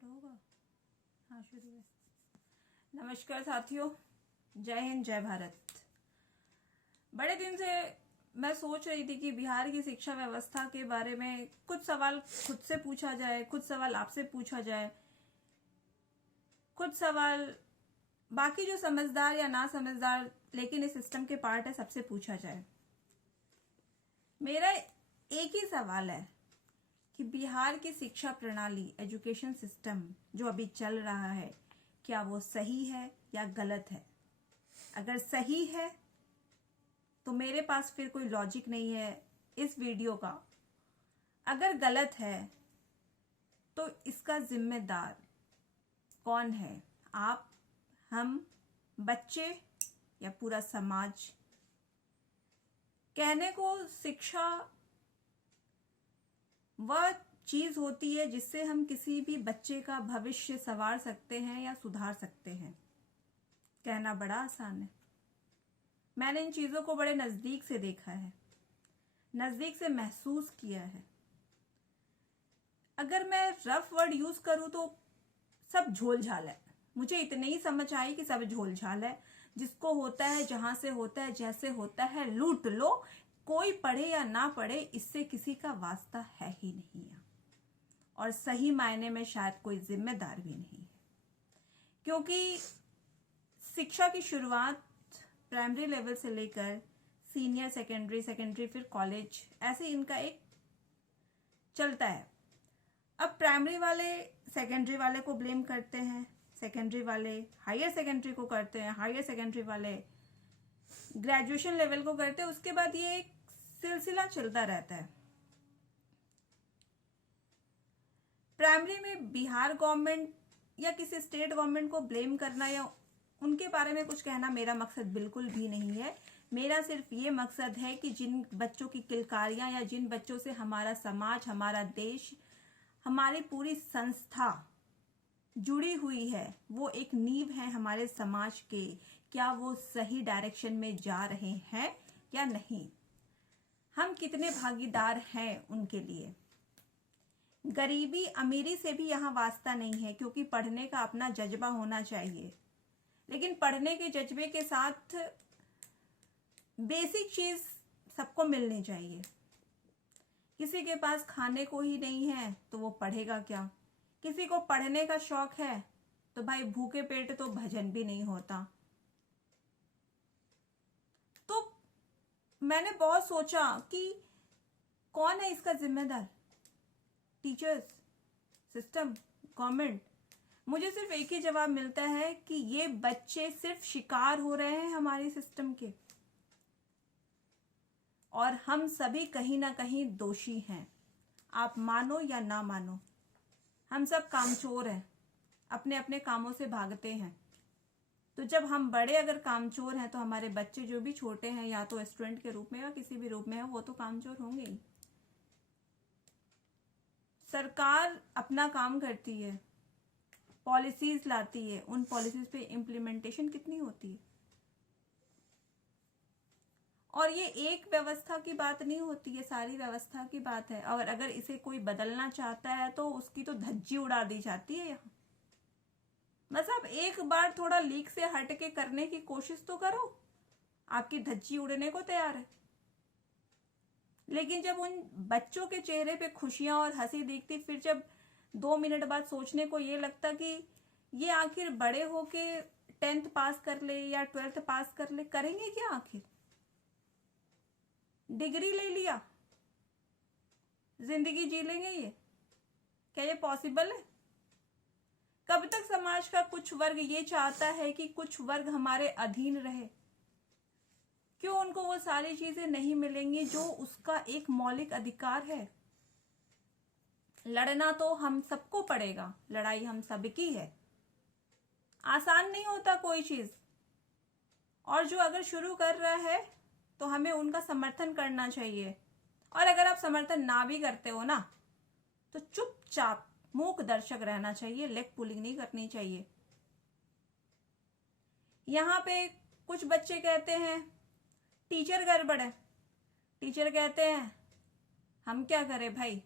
Start होगा। हाँ, शुरू है। नमस्कार साथियों, जय हिंद, जय भारत। बड़े दिन से मैं सोच रही थी कि बिहार की शिक्षा व्यवस्था के बारे में कुछ सवाल खुद से पूछा जाए, कुछ सवाल आपसे पूछा जाए, कुछ सवाल बाकी जो समझदार या ना समझदार लेकिन इस सिस्टम के पार्ट है सबसे पूछा जाए। मेरा एक ही सवाल है कि बिहार की शिक्षा प्रणाली, एजुकेशन सिस्टम जो अभी चल रहा है, क्या वो सही है या गलत है? अगर सही है तो मेरे पास फिर कोई लॉजिक नहीं है इस वीडियो का। अगर गलत है तो इसका जिम्मेदार कौन है? आप, हम, बच्चे या पूरा समाज? कहने को शिक्षा वह चीज होती है जिससे हम किसी भी बच्चे का भविष्य संवार सकते हैं या सुधार सकते हैं। कहना बड़ा आसान है। मैंने इन चीजों को बड़े नजदीक से देखा है, नजदीक से महसूस किया है। अगर मैं रफ वर्ड यूज करूं तो सब झोलझाल है। मुझे इतने ही समझ आई कि सब झोलझाल है। जिसको होता है, जहां से होता है, जैसे होता है, लूट लो। कोई पढ़े या ना पढ़े, इससे किसी का वास्ता है ही नहीं है। और सही मायने में शायद कोई जिम्मेदार भी नहीं है, क्योंकि शिक्षा की शुरुआत प्राइमरी लेवल से लेकर सीनियर सेकेंडरी, सेकेंडरी फिर कॉलेज, ऐसे इनका एक चलता है। अब प्राइमरी वाले सेकेंडरी वाले को ब्लेम करते हैं, सेकेंडरी वाले हायर सेकेंडरी को करते हैं, हायर सेकेंडरी वाले ग्रेजुएशन लेवल को करते हैं। उसके बाद ये एक सिलसिला चलता रहता है। प्राइमरी में बिहार गवर्नमेंट या किसी स्टेट गवर्नमेंट को ब्लेम करना या उनके बारे में कुछ कहना मेरा मकसद बिल्कुल भी नहीं है। मेरा सिर्फ ये मकसद है कि जिन बच्चों की किलकारियां या जिन बच्चों से हमारा समाज, हमारा देश, हमारी पूरी संस्था जुड़ी हुई है, वो एक नींव है हमारे समाज के, क्या वो सही डायरेक्शन में जा रहे हैं या नहीं? हम कितने भागीदार हैं उनके लिए? गरीबी अमीरी से भी यहाँ वास्ता नहीं है, क्योंकि पढ़ने का अपना जज्बा होना चाहिए। लेकिन पढ़ने के जज्बे के साथ बेसिक चीज सबको मिलनी चाहिए। किसी के पास खाने को ही नहीं है तो वो पढ़ेगा क्या? किसी को पढ़ने का शौक है तो भाई भूखे पेट तो भजन भी नहीं होता। तो मैंने बहुत सोचा कि कौन है इसका जिम्मेदार? Teachers, system, government? मुझे सिर्फ एक ही जवाब मिलता है कि ये बच्चे सिर्फ शिकार हो रहे हैं हमारे सिस्टम के, और हम सभी कहीं ना कहीं दोषी हैं। आप मानो या ना मानो, हम सब कामचोर हैं, अपने अपने कामों से भागते हैं। तो जब हम बड़े अगर कामचोर हैं तो हमारे बच्चे जो भी छोटे हैं, या तो स्टूडेंट के रूप में या किसी भी रूप में है, वो तो कामचोर होंगे ही। सरकार अपना काम करती है, पॉलिसीज लाती है, उन पॉलिसीज पे इम्प्लीमेंटेशन कितनी होती है? और ये एक व्यवस्था की बात नहीं होती है, सारी व्यवस्था की बात है। और अगर इसे कोई बदलना चाहता है तो उसकी तो धज्जी उड़ा दी जाती है यहाँ। मतलब एक बार थोड़ा लीक से हट के करने की कोशिश तो करो, आपकी धज्जी उड़ने को तैयार है। लेकिन जब उन बच्चों के चेहरे पे खुशियां और हंसी दिखती, फिर जब 2 मिनट बाद सोचने को ये लगता कि ये आखिर बड़े होके 10th पास कर ले या 12th पास कर ले, करेंगे क्या? आखिर डिग्री ले लिया, जिंदगी जी लेंगे ये? क्या ये पॉसिबल है? कब तक समाज का कुछ वर्ग ये चाहता है कि कुछ वर्ग हमारे अधीन रहे? क्यों उनको वो सारी चीजें नहीं मिलेंगी जो उसका एक मौलिक अधिकार है? लड़ना तो हम सबको पड़ेगा, लड़ाई हम सबकी है। आसान नहीं होता कोई चीज, और जो अगर शुरू कर रहा है तो हमें उनका समर्थन करना चाहिए। और अगर आप समर्थन ना भी करते हो ना, तो चुपचाप मूक दर्शक रहना चाहिए, लेग पुलिंग नहीं करनी चाहिए। यहाँ पे कुछ बच्चे कहते हैं टीचर गड़बड़ है। टीचर कहते हैं हम क्या करें भाई,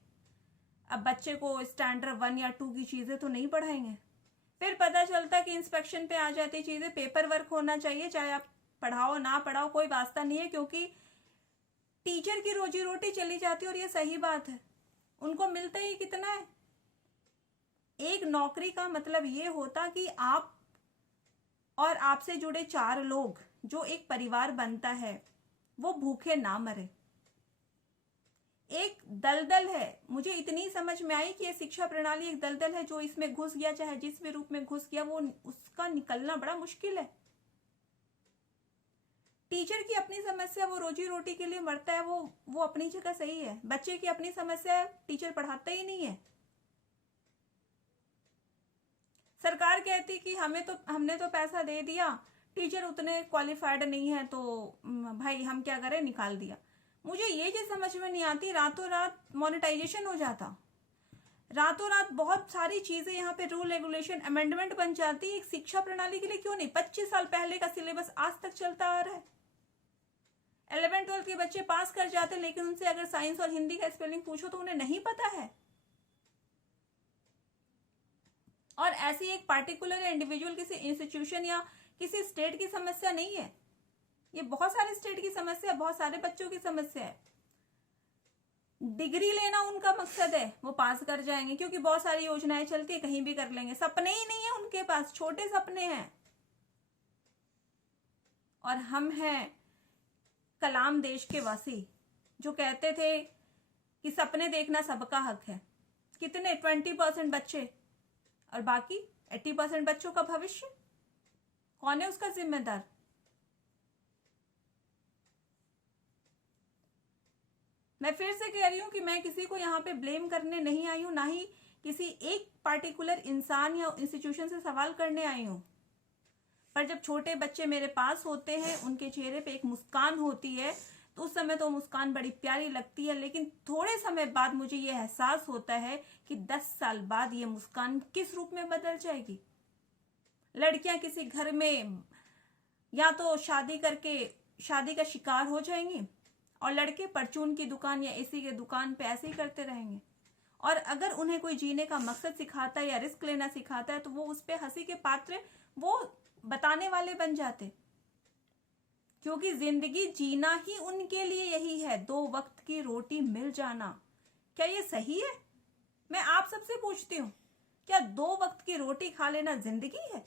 अब बच्चे को स्टैंडर्ड 1 या 2 की चीजें तो नहीं पढ़ाएंगे। फिर पता चलता कि इंस्पेक्शन पे आ जाती चीजें, पेपर वर्क होना चाहिए, चाहे आप पढ़ाओ ना पढ़ाओ कोई वास्ता नहीं है, क्योंकि टीचर की रोजी रोटी चली जाती है। और ये सही बात है, उनको मिलता ही कितना है। एक नौकरी का मतलब ये होता कि आप और आपसे जुड़े 4 लोग, जो एक परिवार बनता है, वो भूखे ना मरे। एक दलदल है, मुझे इतनी समझ में आई कि ये शिक्षा प्रणाली एक दलदल है, जो इसमें घुस गया, चाहे जिस भी रूप में घुस गया, वो उसका निकलना बड़ा मुश्किल है। टीचर की अपनी समस्या, वो रोजी रोटी के लिए मरता है, वो अपनी जगह सही है। बच्चे की अपनी समस्या है, टीचर पढ़ाता ही नहीं है। सरकार कहती कि हमने तो पैसा दे दिया, टीचर उतने क्वालिफाइड नहीं है, तो भाई हम क्या करें, निकाल दिया। मुझे ये चीज समझ में नहीं आती, रातों रात मोनेटाइजेशन हो जाता, रातों रात बहुत सारी चीजें यहाँ पे रूल रेगुलेशन अमेंडमेंट बन जाती। एक शिक्षा प्रणाली के लिए क्यों नहीं? 25 साल पहले का सिलेबस आज तक चलता आ रहा है। 11th 12th के बच्चे पास कर जाते, लेकिन उनसे अगर साइंस और हिंदी का स्पेलिंग पूछो तो उन्हें नहीं पता है। और ऐसी एक पार्टिकुलर या इंडिविजुअल किसी इंस्टीट्यूशन या किसी स्टेट की समस्या नहीं है, ये बहुत सारे स्टेट की समस्या है, बहुत सारे बच्चों की समस्या है। डिग्री लेना उनका मकसद है, वो पास कर जाएंगे, क्योंकि बहुत सारी योजनाएं चलती है, कहीं भी कर लेंगे। सपने ही नहीं है उनके पास, छोटे सपने हैं। और हम हैं कलाम देश के वासी, जो कहते थे कि सपने देखना सबका हक है। कितने 20% बच्चे और बाकी 80% बच्चों का भविष्य, कौन है उसका जिम्मेदार? मैं फिर से कह रही हूं कि मैं किसी को यहाँ पे ब्लेम करने नहीं आई हूं, ना ही किसी एक पार्टिकुलर इंसान या इंस्टीट्यूशन से सवाल करने आई हूं। पर जब छोटे बच्चे मेरे पास होते हैं, उनके चेहरे पे एक मुस्कान होती है, तो उस समय तो मुस्कान बड़ी प्यारी लगती है, लेकिन थोड़े समय बाद मुझे ये एहसास होता है कि 10 साल बाद ये मुस्कान किस रूप में बदल जाएगी। लड़कियां किसी घर में या तो शादी करके शादी का शिकार हो जाएंगी, और लड़के परचून की दुकान या एसी की दुकान पे ऐसे ही करते रहेंगे। और अगर उन्हें कोई जीने का मकसद सिखाता है या रिस्क लेना सिखाता है, तो वो उस पे हंसी के पात्र, वो बताने वाले बन जाते, क्योंकि जिंदगी जीना ही उनके लिए यही है, 2 वक्त की रोटी मिल जाना। क्या ये सही है? मैं आप सबसे पूछती हूं, क्या 2 वक्त की रोटी खा लेना जिंदगी है?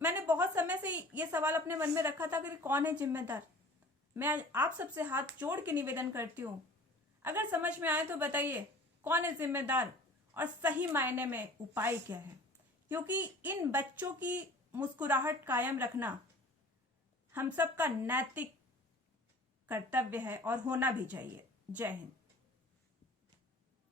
मैंने बहुत समय से ये सवाल अपने मन में रखा था कि कौन है जिम्मेदार। मैं आप सबसे हाथ जोड़ के निवेदन करती हूँ, अगर समझ में आए तो बताइए कौन है जिम्मेदार, और सही मायने में उपाय क्या है, क्योंकि इन बच्चों की मुस्कुराहट कायम रखना हम सबका नैतिक कर्तव्य है और होना भी चाहिए। जय हिंद।